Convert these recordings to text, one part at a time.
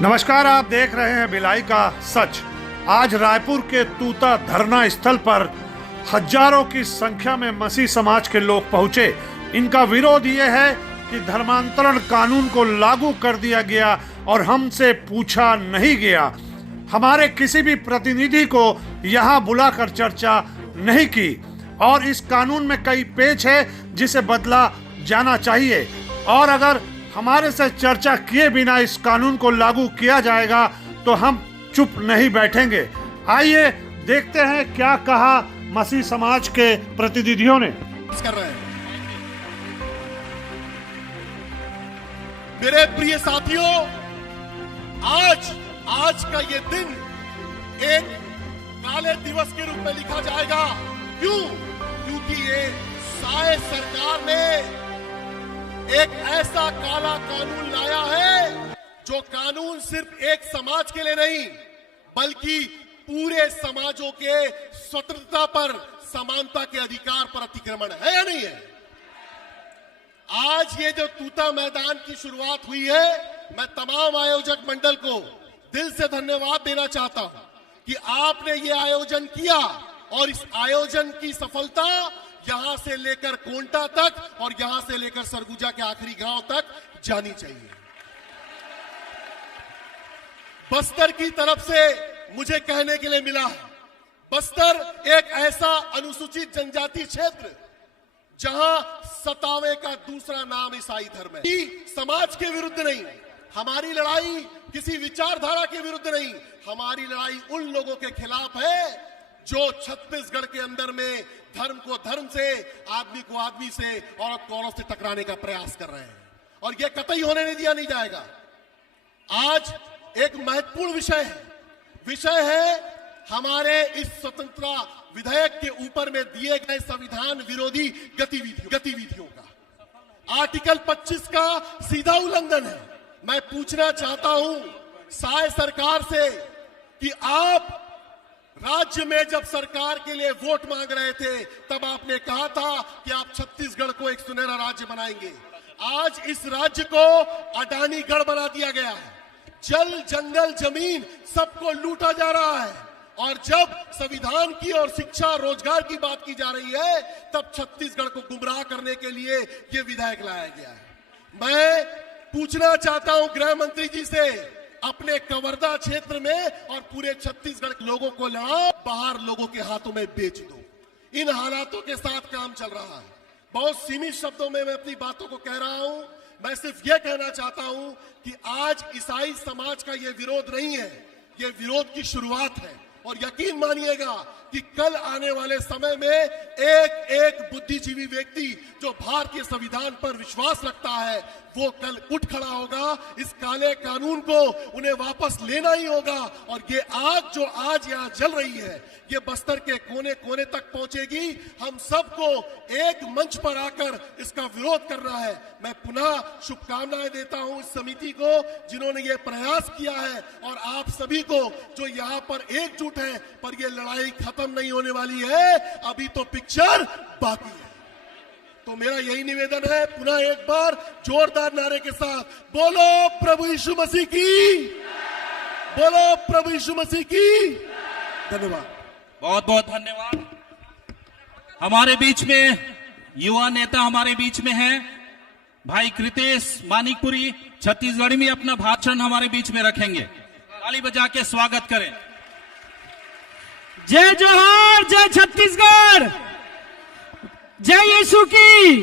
नमस्कार, आप देख रहे हैं भिलाई का सच। आज रायपुर के तूता धरना स्थल पर हजारों की संख्या में मसीह समाज के लोग पहुंचे। इनका विरोध ये है कि धर्मांतरण कानून को लागू कर दिया गया और हमसे पूछा नहीं गया। हमारे किसी भी प्रतिनिधि को यहाँ बुलाकर चर्चा नहीं की और इस कानून में कई पेच है जिसे बदला जाना चाहिए और अगर हमारे से चर्चा किए बिना इस कानून को लागू किया जाएगा तो हम चुप नहीं बैठेंगे। आइए देखते हैं क्या कहा मसीह समाज के प्रतिनिधियों ने। कर रहे हैं मेरे प्रिय साथियों, आज का ये दिन एक काले दिवस के रूप में लिखा जाएगा। क्यों? क्योंकि ये साए सरकार ने एक ऐसा काला कानून लाया है जो कानून सिर्फ एक समाज के लिए नहीं बल्कि पूरे समाजों के स्वतंत्रता पर, समानता के अधिकार पर अतिक्रमण है या नहीं है। आज ये जो तूता मैदान की शुरुआत हुई है, मैं तमाम आयोजक मंडल को दिल से धन्यवाद देना चाहता हूं कि आपने ये आयोजन किया और इस आयोजन की सफलता यहां से लेकर कोंटा तक और यहां से लेकर सरगुजा के आखिरी गांव तक जानी चाहिए। बस्तर की तरफ से मुझे कहने के लिए मिला है, बस्तर एक ऐसा अनुसूचित जनजाति क्षेत्र जहां सतावे का दूसरा नाम ईसाई धर्म है। समाज के विरुद्ध नहीं, हमारी लड़ाई किसी विचारधारा के विरुद्ध नहीं, हमारी लड़ाई उन लोगों के खिलाफ है जो छत्तीसगढ़ के अंदर में धर्म को धर्म से, आदमी को आदमी से, औरत को औरत से टकराने का प्रयास कर रहे हैं और यह कतई होने नहीं दिया नहीं जाएगा। आज एक महत्वपूर्ण विषय है हमारे इस स्वतंत्रता विधेयक के ऊपर में दिए गए संविधान विरोधी गतिविधियों का आर्टिकल 25 का सीधा उल्लंघन है। मैं पूछना चाहता हूं साए सरकार से कि आप राज्य में जब सरकार के लिए वोट मांग रहे थे तब आपने कहा था कि आप छत्तीसगढ़ को एक सुनहरा राज्य बनाएंगे। आज इस राज्य को अडानी गढ़ बना दिया गया है, जल जंगल जमीन सबको लूटा जा रहा है और जब संविधान की और शिक्षा रोजगार की बात की जा रही है तब छत्तीसगढ़ को गुमराह करने के लिए यह विधेयक लाया गया है। मैं पूछना चाहता हूं गृह मंत्री जी से, अपने कवर्धा क्षेत्र में और पूरे छत्तीसगढ़ के लोगों को लाओ, बाहर लोगों के हाथों में बेच दो। इन हालातों के साथ काम चल रहा है। बहुत सीमित शब्दों में मैं अपनी बातों को कह रहा हूं। मैं सिर्फ यह कहना चाहता हूं कि आज ईसाई समाज का यह विरोध नहीं है, यह विरोध की शुरुआत है और यकीन मानिएगा कि कल आने वाले समय में एक बुद्धिजीवी व्यक्ति जो भारतीय संविधान पर विश्वास रखता है वो कल उठ खड़ा होगा। इस काले कानून को उन्हें वापस लेना ही होगा और ये आग जो आज यहाँ जल रही है ये बस्तर के कोने कोने तक पहुंचेगी। हम सबको एक मंच पर आकर इसका विरोध करना है। मैं पुनः शुभकामनाएं देता हूं इस समिति को जिन्होंने ये प्रयास किया है और आप सभी को जो यहाँ पर एकजुट है, पर ये लड़ाई खत्म नहीं होने वाली है, अभी तो पिक्चर बाकी है। तो मेरा यही निवेदन है, पुनः एक बार जोरदार नारे के साथ बोलो प्रभु यीशु मसीह की, बोलो प्रभु यीशु मसीह की। धन्यवाद, बहुत बहुत धन्यवाद। हमारे बीच में युवा नेता हमारे बीच में हैं, भाई कृतेश मानिकपुरी छत्तीसगढ़ी में अपना भाषण हमारे बीच में रखेंगे। ताली बजा के स्वागत करें। जय जोहार, जय छत्तीसगढ़, जय यीशु की।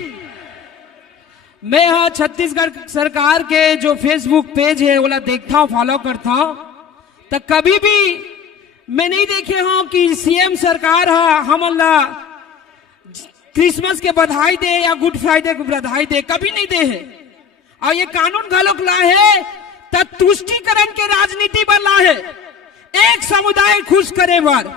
मैं यहाँ छत्तीसगढ़ सरकार के जो फेसबुक पेज है वो देखता हूँ, फॉलो करता हूँ, तो कभी भी मैं नहीं देखे हूँ कि सीएम सरकार हम क्रिसमस के बधाई दे या गुड फ्राइडे को बधाई दे, कभी नहीं दे है। और ये कानून गलत ला है तो तुष्टिकरण के राजनीति पर ला है, एक समुदाय खुश करे बार।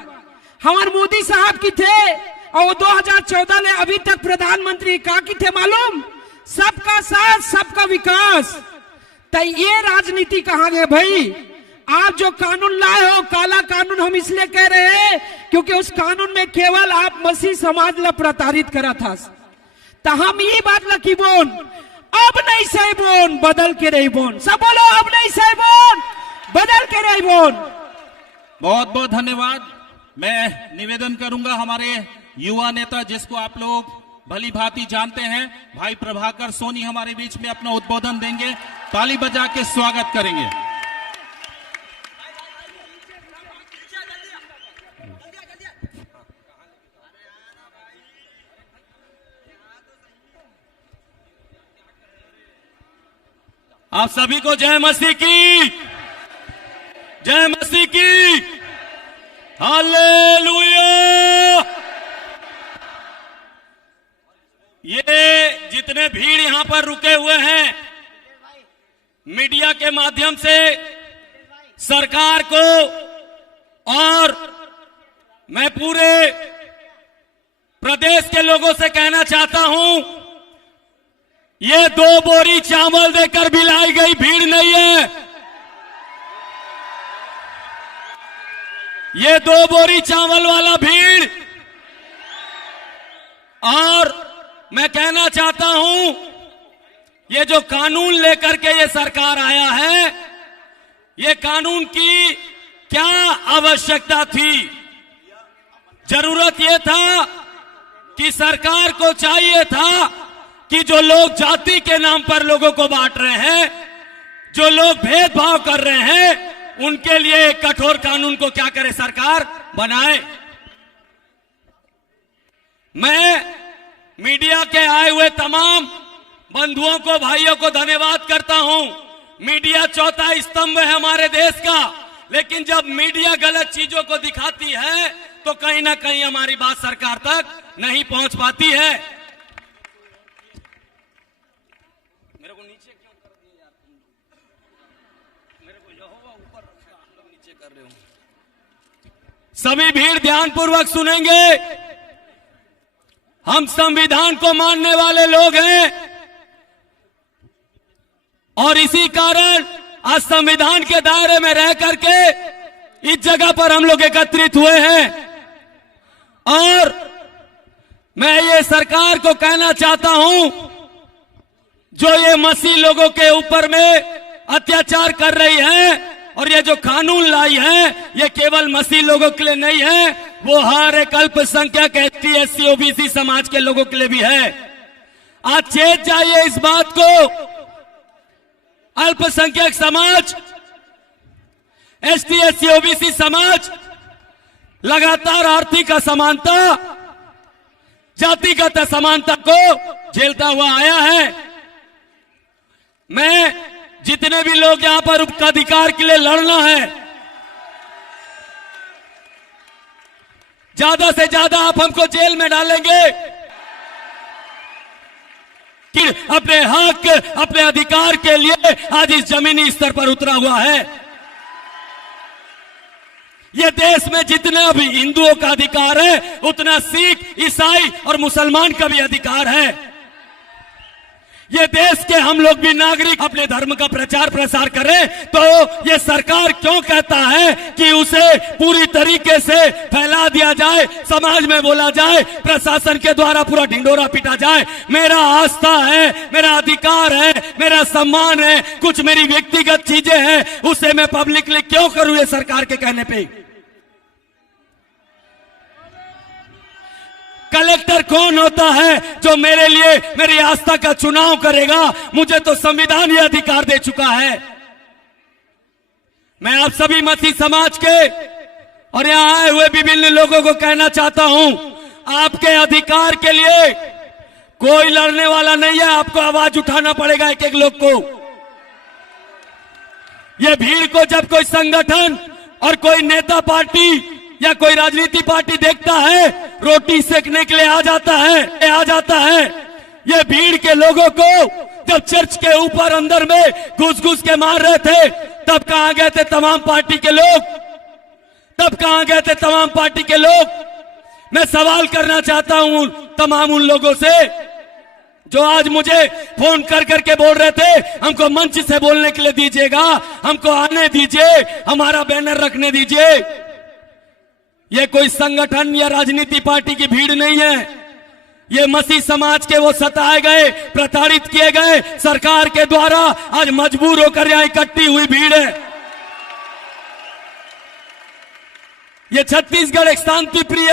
हमारे मोदी साहब की थे और वो 2014 में अभी तक प्रधानमंत्री का की थे मालूम, सबका साथ सबका विकास। तो ये राजनीति कहाँ गए भाई? आप जो कानून लाए हो काला कानून, हम इसलिए कह रहे हैं क्योंकि उस कानून में केवल आप मसीह समाज ला प्रताड़ित करा था। तो हम ये बात लकी बोन अब नहीं सही बोन, बदल के रही बोन। सब बोलो अब नहीं सही बोन, बदल के रही बोल। बहुत बहुत धन्यवाद। मैं निवेदन करूंगा हमारे युवा नेता जिसको आप लोग भली भांति जानते हैं, भाई प्रभाकर सोनी हमारे बीच में अपना उद्बोधन देंगे। ताली बजा के स्वागत करेंगे। आप सभी को जय मसीह की, जय मसीह की, हालेलुया। ये जितने भीड़ यहां पर रुके हुए हैं, मीडिया के माध्यम से सरकार को और मैं पूरे प्रदेश के लोगों से कहना चाहता हूं, ये 2 बोरी चावल देकर बिलाई गई भीड़ नहीं है। ये 2 बोरी चावल वाला भीड़। और मैं कहना चाहता हूं, ये जो कानून लेकर के ये सरकार आया है, ये कानून की क्या आवश्यकता थी? जरूरत ये था कि सरकार को चाहिए था कि जो लोग जाति के नाम पर लोगों को बांट रहे हैं, जो लोग भेदभाव कर रहे हैं, उनके लिए एक कठोर कानून को क्या करे सरकार, बनाए। मैं मीडिया के आए हुए तमाम बंधुओं को, भाइयों को धन्यवाद करता हूं। मीडिया चौथा स्तंभ है हमारे देश का, लेकिन जब मीडिया गलत चीजों को दिखाती है तो कहीं ना कहीं हमारी बात सरकार तक नहीं पहुंच पाती है। मेरे को नीचे क्यों कर दिया यार तुम लोग? मेरे को यहोवा ऊपर रखा, हम लोग नीचे कर रहे हो। सभी भीड़ ध्यानपूर्वक सुनेंगे। हम संविधान को मानने वाले लोग हैं और इसी कारण आज संविधान के दायरे में रह करके इस जगह पर हम लोग एकत्रित हुए हैं। और मैं ये सरकार को कहना चाहता हूं, जो ये मसीह लोगों के ऊपर में अत्याचार कर रही है और ये जो कानून लाई है, ये केवल मसीह लोगों के लिए नहीं है, वो हर एक अल्पसंख्यक ST SC OBC समाज के लोगों के लिए भी है। आज चेत जाइए इस बात को। अल्पसंख्यक समाज, ST SC OBC समाज लगातार आर्थिक असमानता, जातिगत असमानता को झेलता हुआ आया है। मैं जितने भी लोग यहां पर अधिकार के लिए लड़ना है, ज्यादा से ज्यादा आप हमको जेल में डालेंगे कि अपने हक, अपने अधिकार के लिए आज इस जमीनी स्तर पर उतरा हुआ है। ये देश में जितना भी हिंदुओं का अधिकार है, उतना सिख, ईसाई और मुसलमान का भी अधिकार है। ये देश के हम लोग भी नागरिक अपने धर्म का प्रचार प्रसार करें, तो ये सरकार क्यों कहता है कि उसे पूरी तरीके से फैला दिया जाए, समाज में बोला जाए, प्रशासन के द्वारा पूरा ढिंडोरा पीटा जाए? मेरा आस्था है, मेरा अधिकार है, मेरा सम्मान है, कुछ मेरी व्यक्तिगत चीजें हैं, उसे मैं पब्लिकली क्यों करूं ये सरकार के कहने पे? कलेक्टर कौन होता है जो मेरे लिए मेरी आस्था का चुनाव करेगा? मुझे तो संविधान ये अधिकार दे चुका है। मैं आप सभी मसीह समाज के और यहां आए हुए विभिन्न लोगों को कहना चाहता हूं, आपके अधिकार के लिए कोई लड़ने वाला नहीं है, आपको आवाज उठाना पड़ेगा एक एक लोग को। ये भीड़ को जब कोई संगठन और कोई नेता पार्टी या कोई राजनीति पार्टी देखता है, रोटी सेकने के लिए आ जाता है। ये भीड़ के लोगों को जब चर्च के ऊपर अंदर में घुस घुस के मार रहे थे, तब कहां गए थे तमाम पार्टी के लोग? तब कहां गए थे तमाम पार्टी के लोग? मैं सवाल करना चाहता हूं तमाम उन लोगों से जो आज मुझे फोन कर करके बोल रहे थे, हमको मंच से बोलने के लिए दीजिएगा, हमको आने दीजिए, हमारा बैनर रखने दीजिए। ये कोई संगठन या राजनीति पार्टी की भीड़ नहीं है, ये मसीह समाज के वो सताए गए, प्रताड़ित किए गए सरकार के द्वारा आज मजबूर होकर यहां इकट्ठी हुई भीड़ है। ये छत्तीसगढ़ एक शांति प्रिय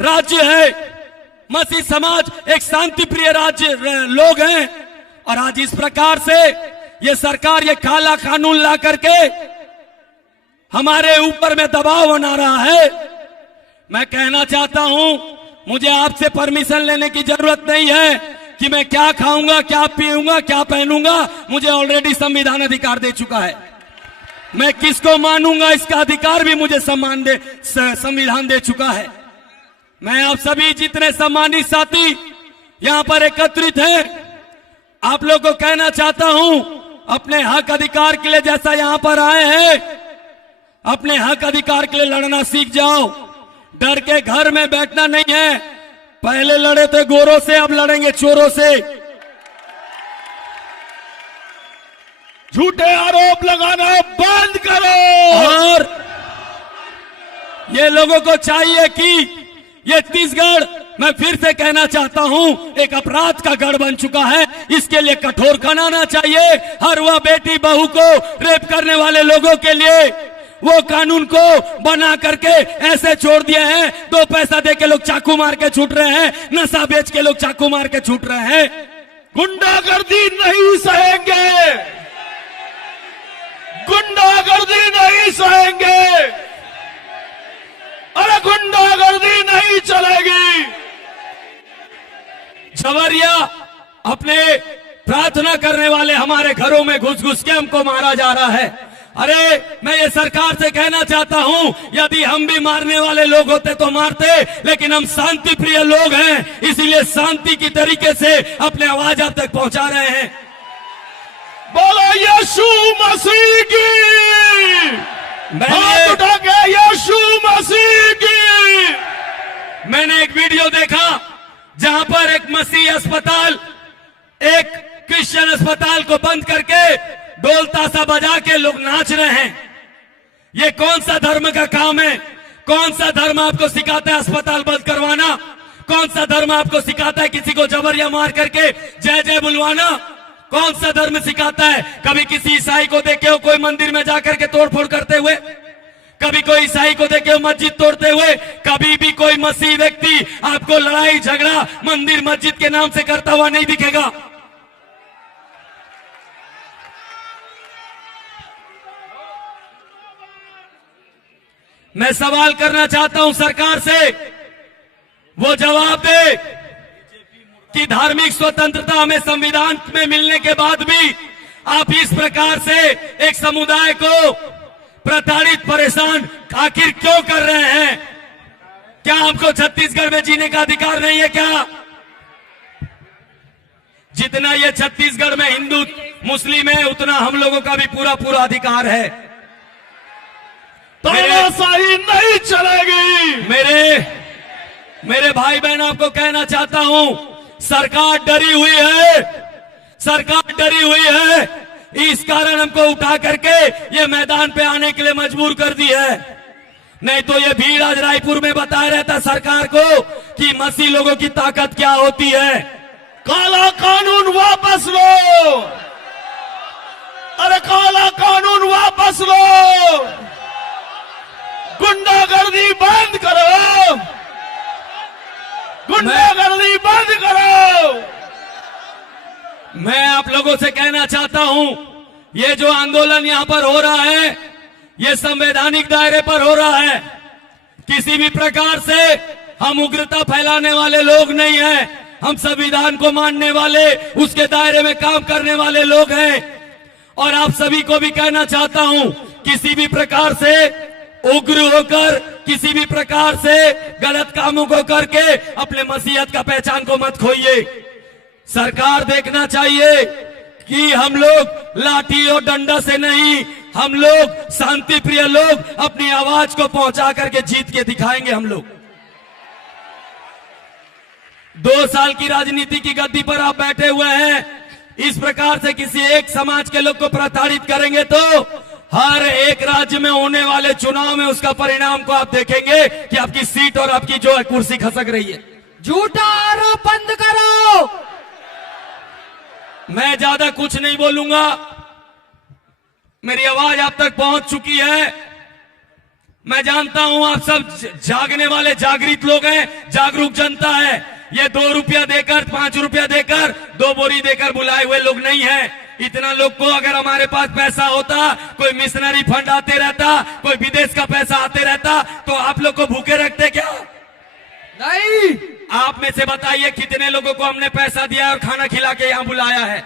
राज्य है। मसीह समाज एक शांति प्रिय राज्य लोग हैं, और आज इस प्रकार से ये सरकार ये काला कानून ला करके हमारे ऊपर में दबाव बना रहा है। मैं कहना चाहता हूं, मुझे आपसे परमिशन लेने की जरूरत नहीं है कि मैं क्या खाऊंगा, क्या पीऊंगा, क्या पहनूंगा। मुझे ऑलरेडी संविधान अधिकार दे चुका है। मैं किसको मानूंगा इसका अधिकार भी मुझे संविधान दे चुका है। मैं आप सभी जितने सम्मानित साथी यहां पर एकत्रित हैं, आप लोगों को कहना चाहता हूं, अपने हक अधिकार के लिए जैसा यहां पर आए हैं, अपने हक अधिकार के लिए लड़ना सीख जाओ। डर के घर में बैठना नहीं है। पहले लड़े थे गोरों से, अब लड़ेंगे चोरों से। झूठे आरोप लगाना बंद करो। और ये लोगों को चाहिए कि ये छत्तीसगढ़, मैं फिर से कहना चाहता हूं, एक अपराध का गढ़ बन चुका है। इसके लिए कठोर कानून चाहिए। हर वह बेटी बहू को रेप करने वाले लोगों के लिए वो कानून को बना करके ऐसे छोड़ दिए हैं। 2 पैसा दे के लोग चाकू मार के छूट रहे हैं, नशा बेच के लोग चाकू मार के छूट रहे हैं। गुंडागर्दी नहीं सहेंगे, गुंडागर्दी नहीं सहेंगे, अरे गुंडागर्दी नहीं चलेगी। झवरिया अपने प्रार्थना करने वाले हमारे घरों में घुस घुस के हमको मारा जा रहा है। अरे मैं ये सरकार से कहना चाहता हूं, यदि हम भी मारने वाले लोग होते तो मारते, लेकिन हम शांति प्रिय लोग हैं, इसीलिए शांति की तरीके से अपने आवाज आप तक पहुंचा रहे हैं। बोलो यीशु मसीह की, हाथ उठा के यीशु मसीह की। मैंने एक वीडियो देखा जहां पर एक मसीह अस्पताल, एक क्रिश्चियन अस्पताल को बंद करके ढोल ताशा बजा के लोग नाच रहे हैं। ये कौन सा धर्म का काम है? कौन सा धर्म आपको सिखाता है अस्पताल बंद करवाना? कौन सा धर्म आपको सिखाता है किसी को जबरिया मार करके जय जय बुलवाना? कौन सा धर्म सिखाता है? कभी किसी ईसाई को देखे हो कोई मंदिर में जाकर के तोड़फोड़ करते हुए? कभी कोई ईसाई को देखे हो मस्जिद तोड़ते हुए? कभी भी कोई मसीह व्यक्ति आपको लड़ाई झगड़ा मंदिर मस्जिद के नाम से करता हुआ नहीं दिखेगा। मैं सवाल करना चाहता हूं सरकार से, वो जवाब दे कि धार्मिक स्वतंत्रता हमें संविधान में मिलने के बाद भी आप इस प्रकार से एक समुदाय को प्रताड़ित परेशान आखिर क्यों कर रहे हैं? क्या हमको छत्तीसगढ़ में जीने का अधिकार नहीं है क्या? जितना ये छत्तीसगढ़ में हिंदू मुस्लिम है, उतना हम लोगों का भी पूरा पूरा अधिकार है। तानाशाही नहीं चलेगी। मेरे भाई बहन आपको कहना चाहता हूं, सरकार डरी हुई है, सरकार डरी हुई है। इस कारण हमको उठा करके ये मैदान पे आने के लिए मजबूर कर दी है। नहीं तो ये भीड़ आज रायपुर में बताया रहता सरकार को कि मसीह लोगों की ताकत क्या होती है। काला कानून वापस लो, अरे काला कानून वापस लो, गुंडागर्दी बंद करो, गुंडागर्दी बंद करो। मैं आप लोगों से कहना चाहता हूं, ये जो आंदोलन यहां पर हो रहा है, ये संवैधानिक दायरे पर हो रहा है। किसी भी प्रकार से हम उग्रता फैलाने वाले लोग नहीं हैं। हम संविधान को मानने वाले, उसके दायरे में काम करने वाले लोग हैं। और आप सभी को भी कहना चाहता हूं, किसी भी प्रकार से उग्र होकर, किसी भी प्रकार से गलत कामों को करके अपने मसीहत का पहचान को मत खोइए। सरकार देखना चाहिए कि हम लोग लाठी और डंडा से नहीं, हम लोग शांति प्रिय लोग अपनी आवाज को पहुंचा करके जीत के दिखाएंगे। हम लोग 2 साल की राजनीति की गद्दी पर आप बैठे हुए हैं, इस प्रकार से किसी एक समाज के लोग को प्रताड़ित करेंगे तो हर एक राज्य में होने वाले चुनाव में उसका परिणाम को आप देखेंगे कि आपकी सीट और आपकी जो है कुर्सी खसक रही है। झूठा आरोप बंद करो। मैं ज्यादा कुछ नहीं बोलूंगा, मेरी आवाज आप तक पहुंच चुकी है। मैं जानता हूं आप सब जागने वाले जागृत लोग हैं, जागरूक जनता है। ये 2 रुपया देकर, 5 रुपया देकर, 2 बोरी देकर बुलाए हुए लोग नहीं है। इतना लोग को अगर हमारे पास पैसा होता, कोई मिशनरी फंड आते रहता, कोई विदेश का पैसा आते रहता, तो आप लोग को भूखे रखते क्या? नहीं। आप में से बताइए कितने लोगों को हमने पैसा दिया और खाना खिला के यहाँ बुलाया है?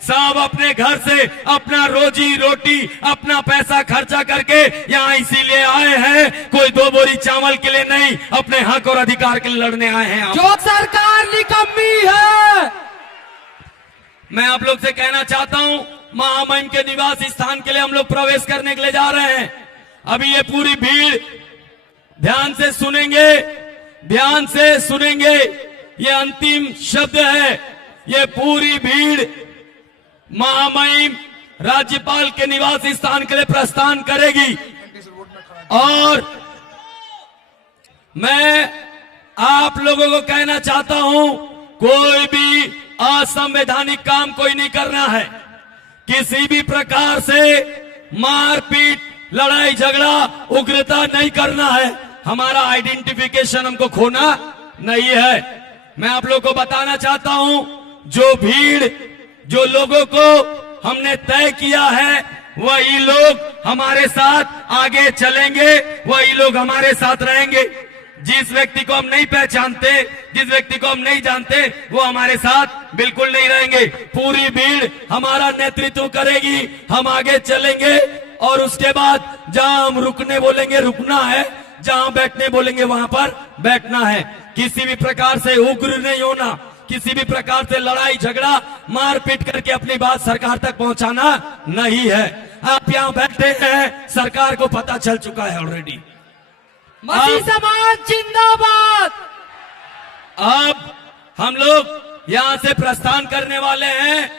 सब अपने घर से अपना रोजी रोटी, अपना पैसा खर्चा करके यहाँ इसीलिए आए हैं। कोई 2 बोरी चावल के लिए नहीं, अपने हक और अधिकार के लिए लड़ने आए हैं आप। जो सरकार निकम्मी है। मैं आप लोग से कहना चाहता हूं, महामहिम के निवास स्थान के लिए हम लोग प्रवेश करने के लिए जा रहे हैं। अभी ये पूरी भीड़ ध्यान से सुनेंगे, ध्यान से सुनेंगे। ये अंतिम शब्द है। ये पूरी भीड़ महामहिम राज्यपाल के निवास स्थान के लिए प्रस्थान करेगी। और मैं आप लोगों को कहना चाहता हूं, कोई भी असंवैधानिक काम कोई नहीं करना है। किसी भी प्रकार से मारपीट, लड़ाई झगड़ा, उग्रता नहीं करना है। हमारा आइडेंटिफिकेशन हमको खोना नहीं है। मैं आप लोगों को बताना चाहता हूं, जो भीड़, जो लोगों को हमने तय किया है, वही लोग हमारे साथ आगे चलेंगे, वही लोग हमारे साथ रहेंगे। जिस व्यक्ति को हम नहीं पहचानते, जिस व्यक्ति को हम नहीं जानते, वो हमारे साथ बिल्कुल नहीं रहेंगे। पूरी भीड़ हमारा नेतृत्व करेगी, हम आगे चलेंगे और उसके बाद जहां हम रुकने बोलेंगे रुकना है, जहां बैठने बोलेंगे वहां पर बैठना है। किसी भी प्रकार से उग्र नहीं होना, किसी भी प्रकार से लड़ाई झगड़ा, मारपीट करके अपनी बात सरकार तक पहुंचाना नहीं है। आप यहां बैठे हैं, सरकार को पता चल चुका है ऑलरेडी। मसीह समाज जिंदाबाद। अब हम लोग यहां से प्रस्थान करने वाले हैं।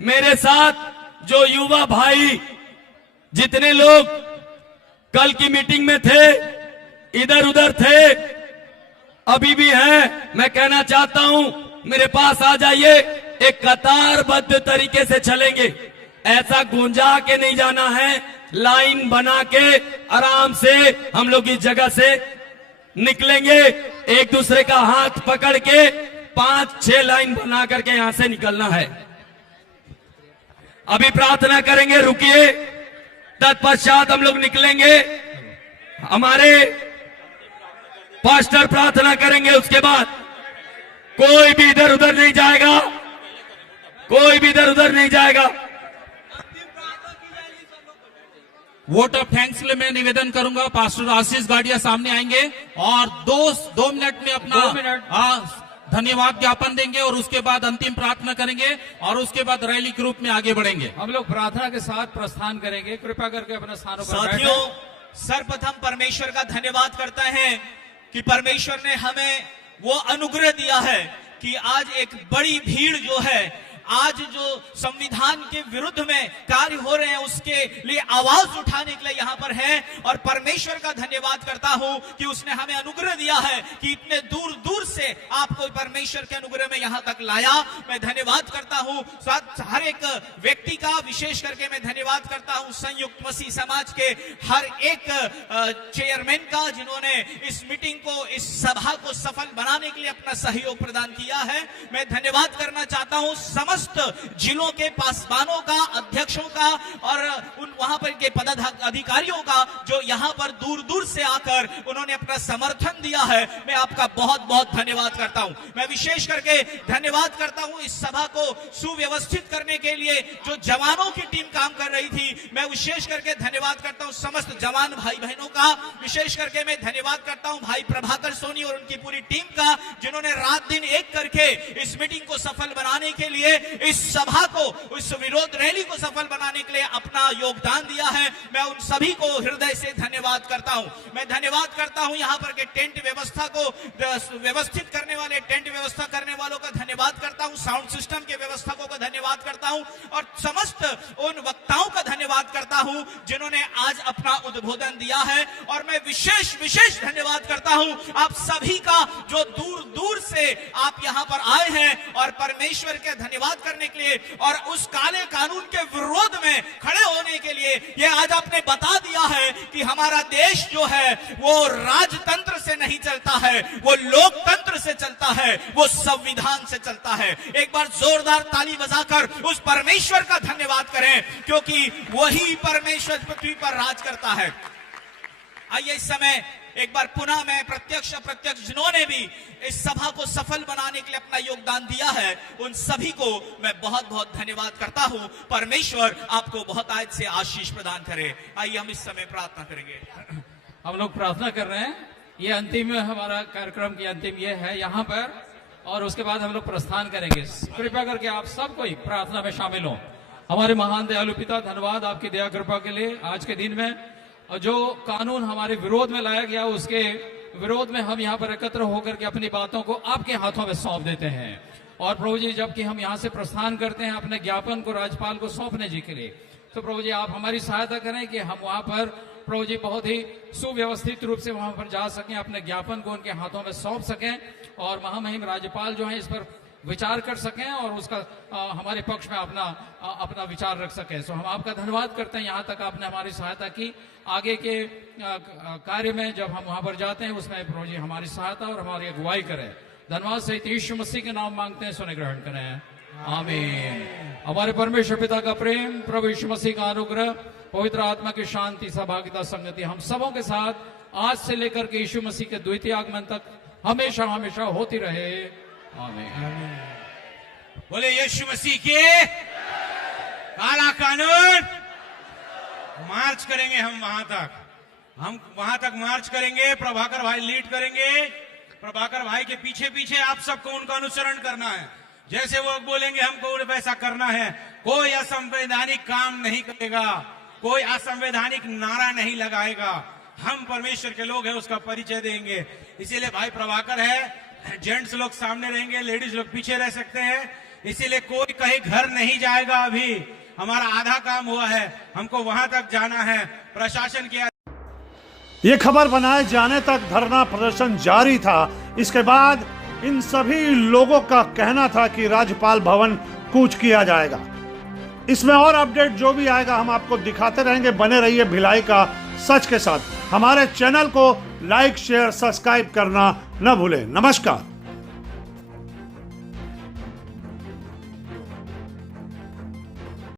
मेरे साथ जो युवा भाई, जितने लोग कल की मीटिंग में थे, इधर उधर थे, अभी भी हैं, मैं कहना चाहता हूं मेरे पास आ जाइए। एक कतारबद्ध तरीके से चलेंगे, ऐसा गुंजा के नहीं जाना है। लाइन बना के आराम से हम लोग इस जगह से निकलेंगे। एक दूसरे का हाथ पकड़ के 5-6 लाइन बना करके यहां से निकलना है। अभी प्रार्थना करेंगे, रुकिए, तत्पश्चात हम लोग निकलेंगे। हमारे पास्टर प्रार्थना करेंगे, उसके बाद कोई भी इधर उधर नहीं जाएगा, कोई भी इधर उधर नहीं जाएगा। वोट ऑफ थैंक्स के लिए मैं निवेदन करूंगा, पास्टर आशीष गाड़िया सामने आएंगे और 2 मिनट में अपना धन्यवाद ज्ञापन देंगे और उसके बाद अंतिम प्रार्थना करेंगे और उसके बाद रैली के रूप में आगे बढ़ेंगे। हम लोग प्रार्थना के साथ प्रस्थान करेंगे। कृपया करके अपने स्थानों पर बैठें। साथियों, सर्वप्रथम परमेश्वर का धन्यवाद करते हैं कि परमेश्वर ने हमें वो अनुग्रह दिया है कि आज एक बड़ी भीड़ जो है, आज जो संविधान के विरुद्ध में कार्य हो रहे हैं, उसके लिए आवाज उठाने के लिए यहाँ पर है। और परमेश्वर का धन्यवाद करता हूँ कि उसने हमें अनुग्रह दिया है कि इतने दूर दूर से आपको परमेश्वर के अनुग्रह में यहाँ तक लाया। मैं धन्यवाद करता हूँ साथ हर एक व्यक्ति का, विशेष करके मैं धन्यवाद करता हूँ संयुक्त मसीह समाज के हर एक चेयरमैन का, जिन्होंने इस मीटिंग को, इस सभा को सफल बनाने के लिए अपना सहयोग प्रदान किया है। मैं धन्यवाद करना चाहता हूँ समस्त जिलों के पासवानों का, अध्यक्षों का और उन वहां पर के पदाधिकारियों का, जो यहां पर दूर दूर से आकर उन्होंने अपना समर्थन दिया है। मैं आपका बहुत बहुत धन्यवाद करता हूं। मैं विशेष करके धन्यवाद करता हूं इस सभा को सुव्यवस्थित करने के लिए जो जवानों की टीम काम कर रही थी। मैं विशेष करके धन्यवाद करता हूं समस्त जवान भाई बहनों का। विशेष करके मैं धन्यवाद करता हूं भाई प्रभाकर सोनी और उनकी पूरी टीम का, जिन्होंने रात दिन एक करके इस मीटिंग को सफल बनाने के लिए, इस सभा को, इस विरोध रैली को सफल बनाने के लिए अपना योगदान दिया है। मैं उन सभी को हृदय से धन्यवाद करता हूं। मैं धन्यवाद करता हूं यहां पर के टेंट व्यवस्था को व्यवस्थित करने वाले, टेंट व्यवस्था करने वालों का धन्यवाद करता हूं, साउंड सिस्टम के व्यवस्थकों का धन्यवाद करता हूं और समस्त उन वक्ताओं का धन्यवाद करता हूं जिन्होंने आज अपना उद्बोधन दिया है। और मैं विशेष धन्यवाद करता हूं आप सभी का, जो दूर दूर से आप यहां पर आए हैं और परमेश्वर के धन्यवाद करने के लिए और उस काले कानून के विरोध में खड़े होने के लिए। ये आज आपने बता दिया है कि हम हमारा देश जो है वो राजतंत्र से नहीं चलता है, वो लोकतंत्र से चलता है, वो संविधान से चलता है। एक बार जोरदार ताली बजाकर उस परमेश्वर का धन्यवाद करें, क्योंकि वही परमेश्वर पृथ्वी पर राज करता है। आइए इस समय एक बार पुनः मैं प्रत्यक्ष अप्रत्यक्ष जिन्होंने भी इस सभा को सफल बनाने के लिए अपना योगदान दिया है, उन सभी को मैं बहुत बहुत धन्यवाद करता हूं। परमेश्वर आपको बहुत आयत से आशीष प्रदान करे। आइए हम इस समय प्रार्थना करेंगे। हम लोग प्रार्थना कर रहे हैं। ये अंतिम हमारा कार्यक्रम की अंतिम ये है यहाँ पर, और उसके बाद हम लोग प्रस्थान करेंगे। कृपया करके आप सब कोई प्रार्थना में शामिल हो। हमारे महान दयालु पिता, धन्यवाद आपकी दया कृपा के लिए। आज के दिन में जो कानून हमारे विरोध में लाया गया, उसके विरोध में हम यहाँ पर एकत्र होकर के अपनी बातों को आपके हाथों में सौंप देते हैं। और प्रभु जी, जबकि हम यहाँ से प्रस्थान करते हैं अपने ज्ञापन को राज्यपाल को सौंपने जी के लिए, तो प्रभु जी आप हमारी सहायता करें कि हम वहाँ पर प्रभु जी बहुत ही सुव्यवस्थित रूप से वहाँ पर जा सकें, अपने ज्ञापन को उनके हाथों में सौंप सकें, और महामहिम राज्यपाल जो है इस पर विचार कर सकें और उसका हमारे पक्ष में अपना विचार रख सकें। सो हम आपका धन्यवाद करते हैं, यहाँ तक आपने हमारी सहायता की। आगे के कार्य में जब हम वहां पर जाते हैं, उसमें प्रभु जी हमारी सहायता और हमारी अगुवाई करें। धन्यवाद सहित यीशु मसीह के नाम मांगते हैं, सुने ग्रहण करें, आमीन। हमारे परमेश्वर पिता का प्रेम, प्रभु यीशु मसीह का अनुग्रह, पवित्र आत्मा की शांति, सहभागिता, संगति हम सबों के साथ आज से लेकर के यीशु मसीह के द्वितीय आगमन तक हमेशा हमेशा होती रहे, आमीन। बोले यीशु मसीह के काला कानून। मार्च करेंगे हम वहां तक मार्च करेंगे। प्रभाकर भाई लीड करेंगे। प्रभाकर भाई के पीछे पीछे आप सबको उनका अनुसरण करना है। जैसे वो बोलेंगे हमको वैसा करना है। कोई असंवैधानिक काम नहीं करेगा, कोई असंवैधानिक नारा नहीं लगाएगा। हम परमेश्वर के लोग हैं, उसका परिचय देंगे। इसीलिए भाई प्रभाकर है, जेंट्स लोग सामने रहेंगे, लेडीज लोग पीछे रह सकते हैं। इसीलिए कोई कहीं घर नहीं जाएगा। अभी हमारा आधा काम हुआ है, हमको वहां तक जाना है। प्रशासन की ये खबर बनाए जाने तक धरना प्रदर्शन जारी था। इसके बाद इन सभी लोगों का कहना था कि राज्यपाल भवन कूच किया जाएगा। इसमें और अपडेट जो भी आएगा हम आपको दिखाते रहेंगे। बने रहिए भिलाई का सच के साथ। हमारे चैनल को लाइक, शेयर, सब्सक्राइब करना न भूलें। नमस्कार।